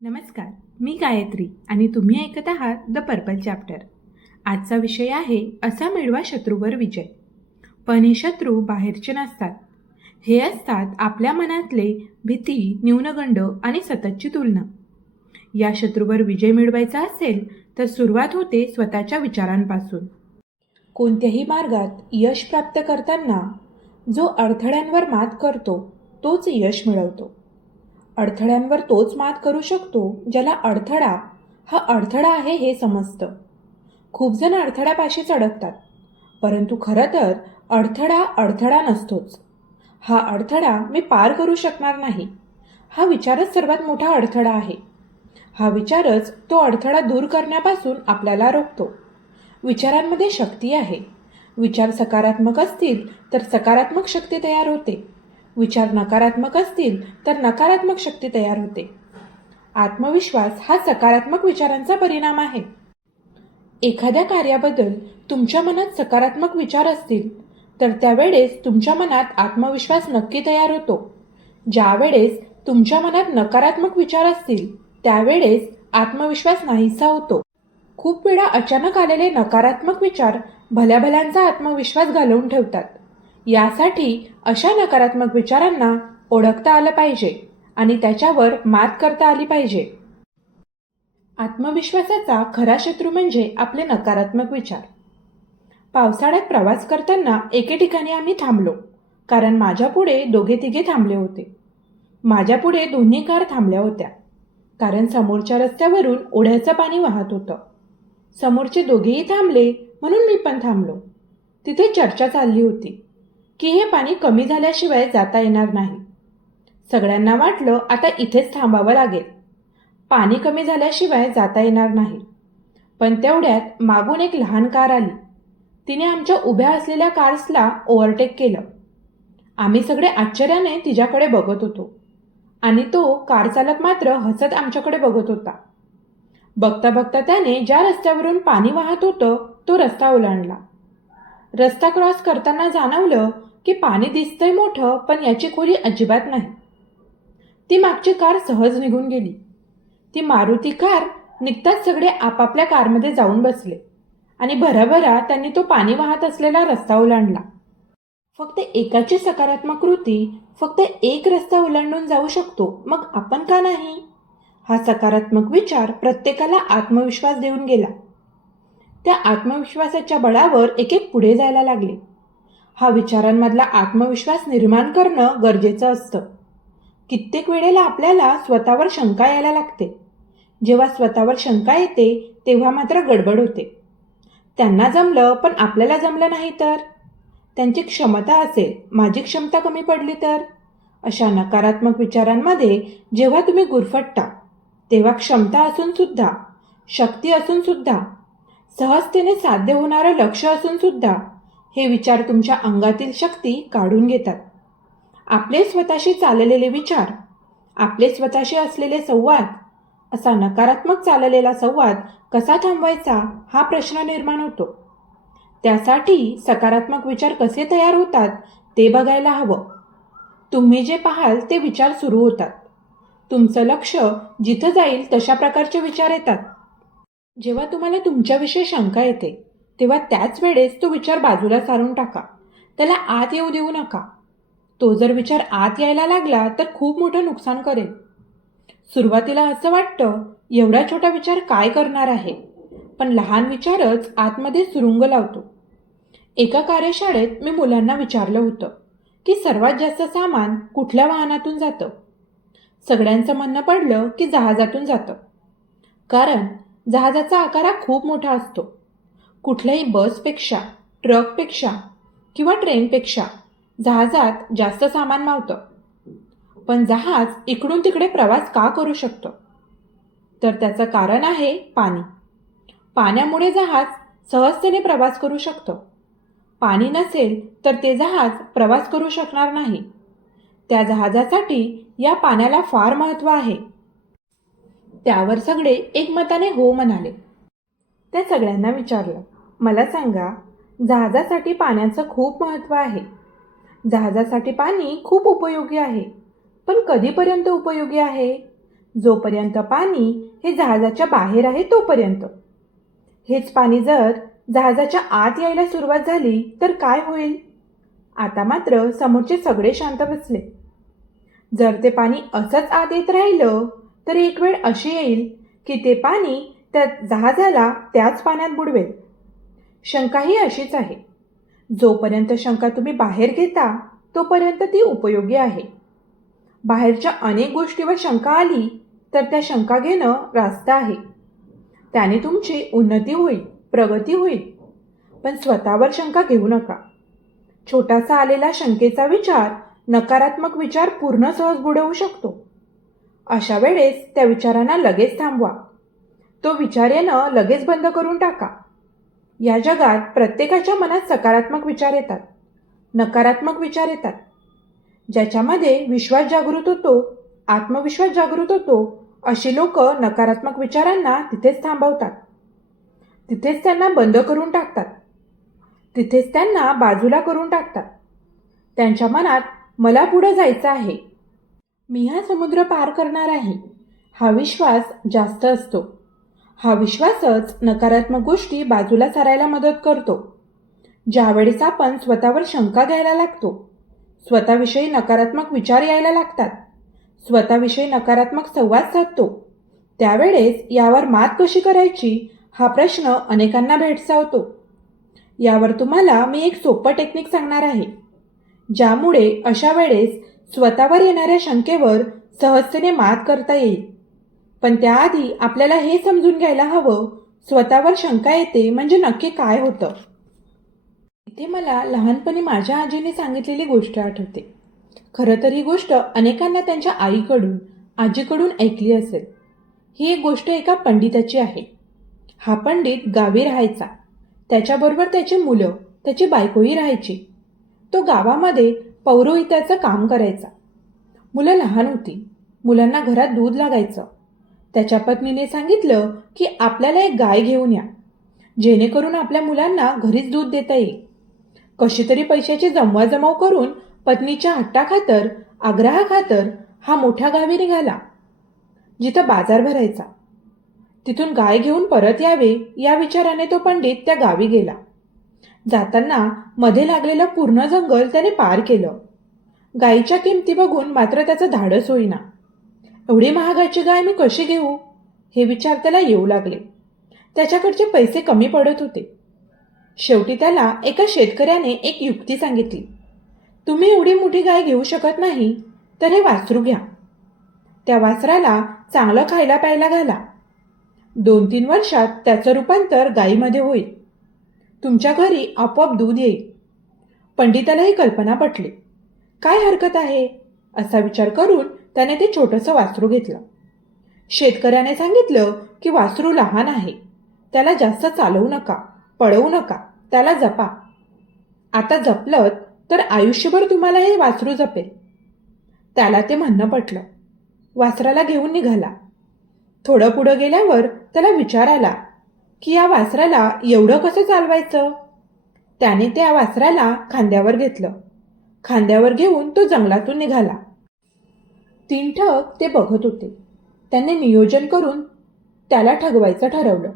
नमस्कार, मी गायत्री आणि तुम्ही ऐकत आहात द पर्पल चॅप्टर. आजचा विषय आहे असा मिळवा शत्रूवर विजय. पण हे शत्रू बाहेरचे नसतात. हे असतात आपल्या मनातले भीती, न्यूनगंड आणि सततची तुलना. या शत्रूवर विजय मिळवायचा असेल तर सुरुवात होते स्वतःच्या विचारांपासून. कोणत्याही मार्गात यश प्राप्त करताना जो अडथळ्यांवर मात करतो तोच यश मिळवतो. अडथळ्यांवर तोच मात करू शकतो ज्याला अडथळा हा अडथळा आहे हे समजतं. खूप जण अडथळ्यापाशीच अडकतात, परंतु खरं तर अडथळा अडथळा नसतोच. हा अडथळा मी पार करू शकणार नाही हा विचारच सर्वात मोठा अडथळा आहे. हा विचारच तो अडथळा दूर करण्यापासून आपल्याला रोखतो. विचारांमध्ये शक्ती आहे. विचार सकारात्मक असतील तर सकारात्मक शक्ती तयार होते. विचार नकारात्मक असतील तर नकारात्मक शक्ती तयार होते. आत्मविश्वास हा सकारात्मक विचारांचा परिणाम आहे. एखाद्या कार्याबद्दल तुमच्या मनात सकारात्मक विचार असतील तर त्यावेळेस तुमच्या मनात आत्मविश्वास नक्की तयार होतो. ज्या वेळेस तुमच्या मनात नकारात्मक विचार असतील त्यावेळेस आत्मविश्वास नाहीसा होतो. खूप वेळा अचानक आलेले नकारात्मक विचार भल्याभल्यांचा आत्मविश्वास घालवून ठेवतात. यासाठी अशा नकारात्मक विचारांना ओळखता आलं पाहिजे आणि त्याच्यावर मात करता आली पाहिजे. आत्मविश्वासाचा खरा शत्रू म्हणजे आपले नकारात्मक विचार. पावसाळ्यात प्रवास करताना एके ठिकाणी आम्ही थांबलो, कारण माझ्या पुढे दोघे तिघे थांबले होते. माझ्या पुढे दोन्ही कार थांबल्या होत्या, कारण समोरच्या रस्त्यावरून ओढ्याचं पाणी वाहत होतं. समोरचे दोघेही थांबले म्हणून मी पण थांबलो. तिथे चर्चा चालली होती की हे पाणी कमी झाल्याशिवाय जाता येणार नाही. सगळ्यांना वाटलं आता इथेच थांबावं लागेल, पाणी कमी झाल्याशिवाय जाता येणार नाही. पण तेवढ्यात मागून एक लहान कार आली. तिने आमच्या उभ्या असलेल्या कार्सला ओव्हरटेक केलं. आम्ही सगळे आश्चर्याने तिच्याकडे बघत होतो आणि तो कार चालक मात्र हसत आमच्याकडे बघत होता. बघता बघता त्याने ज्या रस्त्यावरून पाणी वाहत होतं तो रस्ता ओलांडला. रस्ता क्रॉस करताना जाणवलं की पाणी दिसतंय मोठं, पण याची खोली अजिबात नाही. ती मागची कार सहज निघून गेली. ती मारुती कार निघताच सगळे आपापल्या कारमध्ये जाऊन बसले आणि भराभरा त्यांनी तो पाणी वाहत असलेला रस्ता ओलांडला. फक्त एकाची सकारात्मक कृती फक्त एक रस्ता ओलांडून जाऊ शकतो, मग आपण का नाही? हा सकारात्मक विचार प्रत्येकाला आत्मविश्वास देऊन गेला. त्या आत्मविश्वासाच्या बळावर एक एक पुढे जायला लागले. हा विचारांमधला आत्मविश्वास निर्माण करणं गरजेचं असतं. कित्येक वेळेला आपल्याला स्वतःवर शंका यायला लागते. जेव्हा स्वतःवर शंका येते तेव्हा मात्र गडबड होते. त्यांना जमलं पण आपल्याला जमलं नाही तर? त्यांची क्षमता असेल, माझी क्षमता कमी पडली तर? अशा नकारात्मक विचारांमध्ये जेव्हा तुम्ही गुरफटता तेव्हा क्षमता असून सुद्धा, शक्ती असून सुद्धा, सहजतेने साध्य होणारं लक्ष असून सुद्धा हे विचार तुमच्या अंगातील शक्ती काढून घेतात. आपले स्वतःशी चाललेले विचार, आपले स्वतःशी असलेले संवाद, असा नकारात्मक चाललेला संवाद कसा थांबवायचा हा प्रश्न निर्माण होतो. त्यासाठी सकारात्मक विचार कसे तयार होतात ते बघायला हवं. तुम्ही जे पाहाल ते विचार सुरू होतात. तुमचं लक्ष जिथं जाईल तशा प्रकारचे विचार येतात. जेव्हा तुम्हाला तुमच्याविषयी शंका येते तेव्हा त्याच वेळेस तो विचार बाजूला सारून टाका. त्याला आत येऊ देऊ नका. तो जर विचार आत यायला लागला तर खूप मोठं नुकसान करेल. सुरुवातीला असं वाटतं एवढा छोटा विचार काय करणार आहे, पण लहान विचारच आतमध्ये सुरुंग लावतो. एका कार्यशाळेत मी मुलांना विचारलं होतं की सर्वात जास्त सामान कुठल्या वाहनातून जातं? सगळ्यांचं म्हणणं पडलं की जहाजातून जातं, कारण जहाजाचा आकार हा खूप मोठा असतो. कुठल्याही बसपेक्षा, ट्रकपेक्षा किंवा ट्रेनपेक्षा जहाजात जास्त सामान मावतं. पण जहाज इकडून तिकडे प्रवास का करू शकतं? तर त्याचं कारण आहे पाणी. पाण्यामुळे जहाज सहजतेने प्रवास करू शकतं. पाणी नसेल तर ते जहाज प्रवास करू शकणार नाही. त्या जहाजासाठी या पाण्याला फार महत्त्व आहे. त्यावर सगळे एकमताने हो म्हणाले. त्या सगळ्यांना विचारलं, मला सांगा, जहाजासाठी पाण्याचं खूप महत्त्व आहे. जहाजासाठी पाणी खूप उपयोगी आहे, पण कधीपर्यंत उपयोगी आहे? जोपर्यंत पाणी हे जहाजाच्या बाहेर आहे तोपर्यंत. हेच पाणी जर जहाजाच्या आत यायला सुरुवात झाली तर काय होईल? आता मात्र समोरचे सगळे शांत बसले. जर ते पाणी असंच आत येत राहिलं तर एक वेळ अशी येईल की ते पाणी त्या जहाजाला त्याच पाण्यात बुडवेल. शंका ही अशीच आहे. जोपर्यंत शंका तुम्ही बाहेर घेता तोपर्यंत ती उपयोगी आहे. बाहेरच्या अनेक गोष्टीवर शंका आली तर त्या शंका घेणं रास्त आहे. त्याने तुमची उन्नती होईल, प्रगती होईल. पण स्वतःवर शंका घेऊ नका. छोटासा आलेला शंकेचा विचार नकारात्मक विचार पूर्ण सहज बुडवू शकतो. अशा वेळेस त्या विचारांना लगेच थांबवा. तो विचार येणं लगेच बंद करून टाका. या जगात प्रत्येकाच्या मनात सकारात्मक विचार येतात, नकारात्मक विचार येतात. ज्याच्यामध्ये विश्वास जागृत होतो, आत्मविश्वास जागृत होतो, अशी लोक नकारात्मक विचारांना तिथेच थांबवतात. तिथेच त्यांना बंद करून टाकतात. तिथेच त्यांना बाजूला करून टाकतात. त्यांच्या मनात मला पुढे जायचं आहे, मी हा समुद्र पार करणार आहे, हा विश्वास जास्त असतो. हा विश्वासच नकारात्मक गोष्टी बाजूला सारायला मदत करतो. ज्यावेळेस आपण स्वतःवर शंका घ्यायला लागतो, स्वतःविषयी नकारात्मक विचार यायला लागतात, स्वतःविषयी नकारात्मक संवाद साधतो, त्यावेळेस यावर मात कशी करायची हा प्रश्न अनेकांना भेडसावतो. यावर तुम्हाला मी एक सोपं टेक्निक सांगणार आहे, ज्यामुळे अशा वेळेस स्वतःवर येणाऱ्या शंकेवर सहजतेने मात करता येईल. पण त्याआधी आपल्याला हे समजून घ्यायला हवं, स्वतःवर शंका येते म्हणजे नक्की काय होतं. इथे मला लहानपणी माझ्या आजीने सांगितलेली गोष्ट आठवते. खरं तर ही गोष्ट अनेकांना त्यांच्या आईकडून, आजीकडून ऐकली असेल. ही एक गोष्ट एका पंडिताची आहे. हा पंडित गावी राहायचा. त्याच्याबरोबर त्याची मुलं, त्याची बायकोही राहायची. तो गावामध्ये पौरोहित्याचं काम करायचा. मुलं लहान होती. मुलांना घरात दूध लागायचं. त्याच्या पत्नीने सांगितलं की आपल्याला एक गाय घेऊन या, जेणेकरून आपल्या मुलांना घरीच दूध देता येईल. कशी तरी पैशाची जमवाजमव करून पत्नीच्या हट्टाखातर, आग्रहाखातर हा मोठ्या गावी निघाला, जिथं बाजार भरायचा. तिथून गाय घेऊन परत यावे या विचाराने तो पंडित त्या गावी गेला. जाताना मध्ये लागलेलं पूर्ण जंगल त्याने पार केलं. गायीच्या किमती बघून मात्र त्याचं धाडस होईना. एवढी महागाची गाय मी कशी घेऊ हे विचार त्याला येऊ लागले. त्याच्याकडचे पैसे कमी पडत होते. शेवटी त्याला एका शेतकऱ्याने एक युक्ती सांगितली. तुम्ही एवढी मोठी गाय घेऊ शकत नाही तर हे वासरू घ्या. त्या वासराला चांगलं खायला प्यायला घाला. 2-3 वर्षात त्याचं रूपांतर गायीमध्ये होईल. तुमच्या घरी आपोआप दूध येईल. पंडिताला ही कल्पना पटली. काय हरकत आहे असा विचार करून त्याने ते छोटंसं वासरू घेतलं. शेतकऱ्याने सांगितलं की वासरू लहान आहे, त्याला जास्त चालवू नका, पळवू नका, त्याला जपा. आता जपलं तर आयुष्यभर तुम्हाला हे वासरू जपेल. त्याला ते म्हणणं पटलं. वासराला घेऊन निघाला. थोडं पुढं गेल्यावर त्याला विचार आला की या वासराला एवढं कसं चालवायचं. त्याने त्या वासराला खांद्यावर घेतलं. खांद्यावर घेऊन तो जंगलातून निघाला. 3 ठग ते बघत होते. त्याने नियोजन करून त्याला ठगवायचं ठरवलं.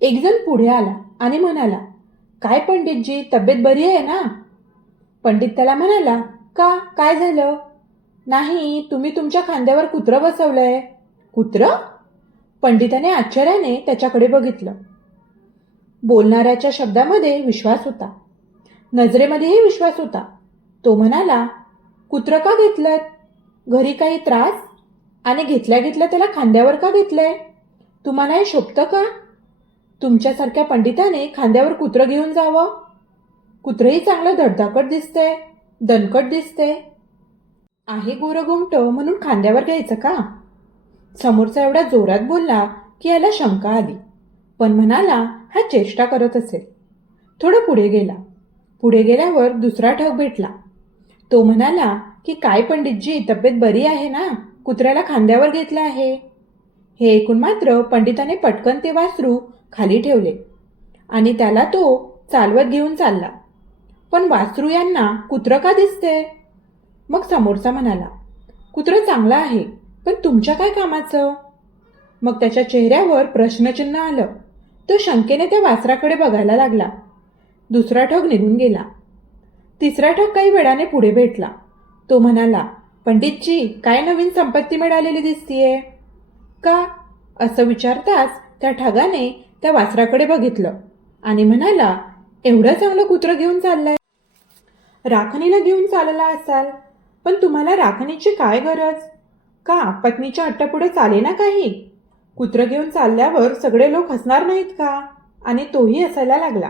एक जण पुढे आला आणि म्हणाला, काय पंडितजी, तब्येत बरी आहे ना? पंडित त्याला म्हणाला, का, काय झालं? नाही, तुम्ही तुमच्या खांद्यावर कुत्रं बसवलंय. कुत्रं? पंडिताने आश्चर्याने त्याच्याकडे बघितलं. बोलणाऱ्याच्या शब्दामध्ये विश्वास होता, नजरेमध्येही विश्वास होता. तो म्हणाला, कुत्रं का घेतलं? घरी काही त्रास? आणि घेतल्या त्याला खांद्यावर का घेतलंय? तुम्हाला हे शोभतं का? तुमच्यासारख्या पंडिताने खांद्यावर कुत्रं घेऊन जावं? कुत्रंही चांगलं धडधाकट दिसतंय, दणकट दिसतंय. आहे गोरगोमट म्हणून खांद्यावर घ्यायचं का? समोरचा एवढा जोरात बोलला की याला शंका आली, पण म्हणाला हा चेष्टा करत असेल. थोडं पुढे गेला. पुढे गेल्यावर दुसरा ठग भेटला. तो म्हणाला की काय पंडितजी, तब्येत बरी आहे ना? कुत्र्याला खांद्यावर घेतलं आहे. हे ऐकून मात्र पंडिताने पटकन ते वासरू खाली ठेवले आणि त्याला तो चालवत घेऊन चालला. पण वासरू यांना कुत्रं का दिसते? मग समोरचा म्हणाला, कुत्रं चांगलं आहे, पण तुमच्या काय कामाचं? मग त्याच्या चेहऱ्यावर प्रश्नचिन्ह आलं. तो शंकेने त्या वासराकडे बघायला लागला. दुसरा ठग निघून गेला. तिसरा ठग काही वेळाने पुढे भेटला. तो म्हणाला, पंडितजी, काय नवीन संपत्ती मिळालेली दिसतीये? का? असं विचारताच त्या ठगाने त्या वासराकडे बघितलं आणि म्हणाला, एवढं चांगलं कुत्रं घेऊन चाललंय. राखणीला घेऊन चालला असाल, पण तुम्हाला राखणीची काय गरज? का पत्नीच्या हट्टापुढे चाले ना काही? कुत्रं घेऊन चालल्यावर सगळे लोक हसणार नाहीत का? आणि तोही हसायला लागला.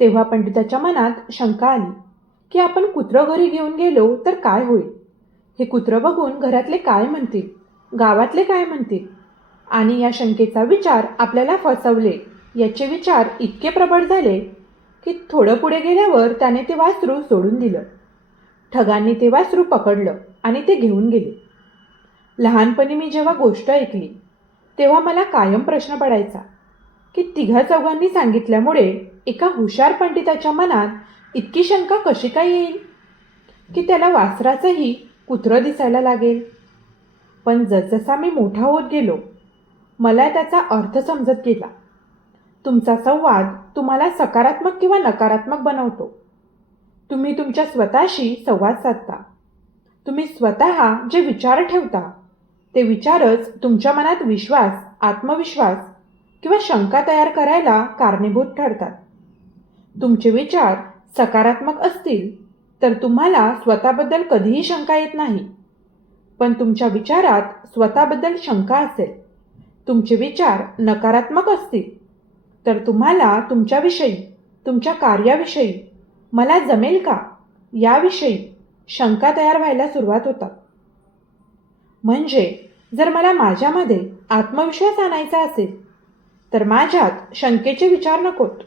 तेव्हा पंडिताच्या मनात शंका आली की आपण कुत्रं घरी घेऊन गेलो तर काय होईल? हे कुत्रं बघून घरातले काय म्हणतील, गावातले काय म्हणतील? आणि या शंकेचा विचार आपल्याला फसवले याचे विचार इतके प्रबळ झाले की थोडं पुढे गेल्यावर त्याने ते वासरू सोडून दिलं. ठगांनी ते वासरू पकडलं आणि ते घेऊन गेले. लहानपणी मी जेव्हा गोष्ट ऐकली तेव्हा मला कायम प्रश्न पडायचा की तिघा चौघांनी सांगितल्यामुळे एका हुशार पंडिताच्या मनात इतकी शंका कशी काय येईल की त्याला वासराचंही कुत्रं दिसायला लागेल. पण जसजसा मी मोठा होत गेलो मला त्याचा अर्थ समजत गेला. तुमचा संवाद तुम्हाला सकारात्मक किंवा नकारात्मक बनवतो. तुम्ही तुमच्या स्वतःशी संवाद साधता. तुम्ही स्वतः जे विचार ठेवता ते विचारच तुमच्या मनात विश्वास, आत्मविश्वास किंवा शंका तयार करायला कारणीभूत ठरतात. तुमचे विचार सकारात्मक असतील तर तुम्हाला स्वतःबद्दल कधीही शंका येत नाही. पण तुमच्या विचारात स्वतःबद्दल शंका असेल, तुमचे विचार नकारात्मक असतील तर तुम्हाला तुमच्याविषयी, तुमच्या कार्याविषयी, मला जमेल का याविषयी शंका तयार व्हायला सुरुवात होतात. म्हणजे जर मला माझ्यामध्ये आत्मविश्वास आणायचा असेल तर माझ्यात शंकेचे विचार नकोत.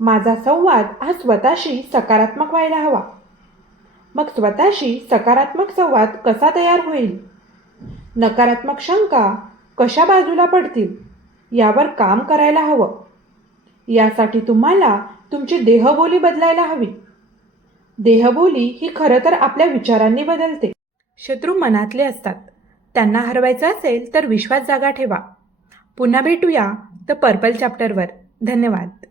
माझा संवाद हा स्वतःशी सकारात्मक व्हायला हवा. मग स्वतःशी सकारात्मक संवाद कसा तयार होईल? नकारात्मक शंका कशा बाजूला पडतील यावर काम करायला हवं. यासाठी तुम्हाला तुमची देहबोली बदलायला हवी. देहबोली ही खरं तर आपल्या विचारांनी बदलते. शत्रू मनातले असतात. त्यांना हरवायचं असेल तर विश्वास जागा ठेवा. पुन्हा भेटूया द पर्पल चॅप्टरवर. धन्यवाद.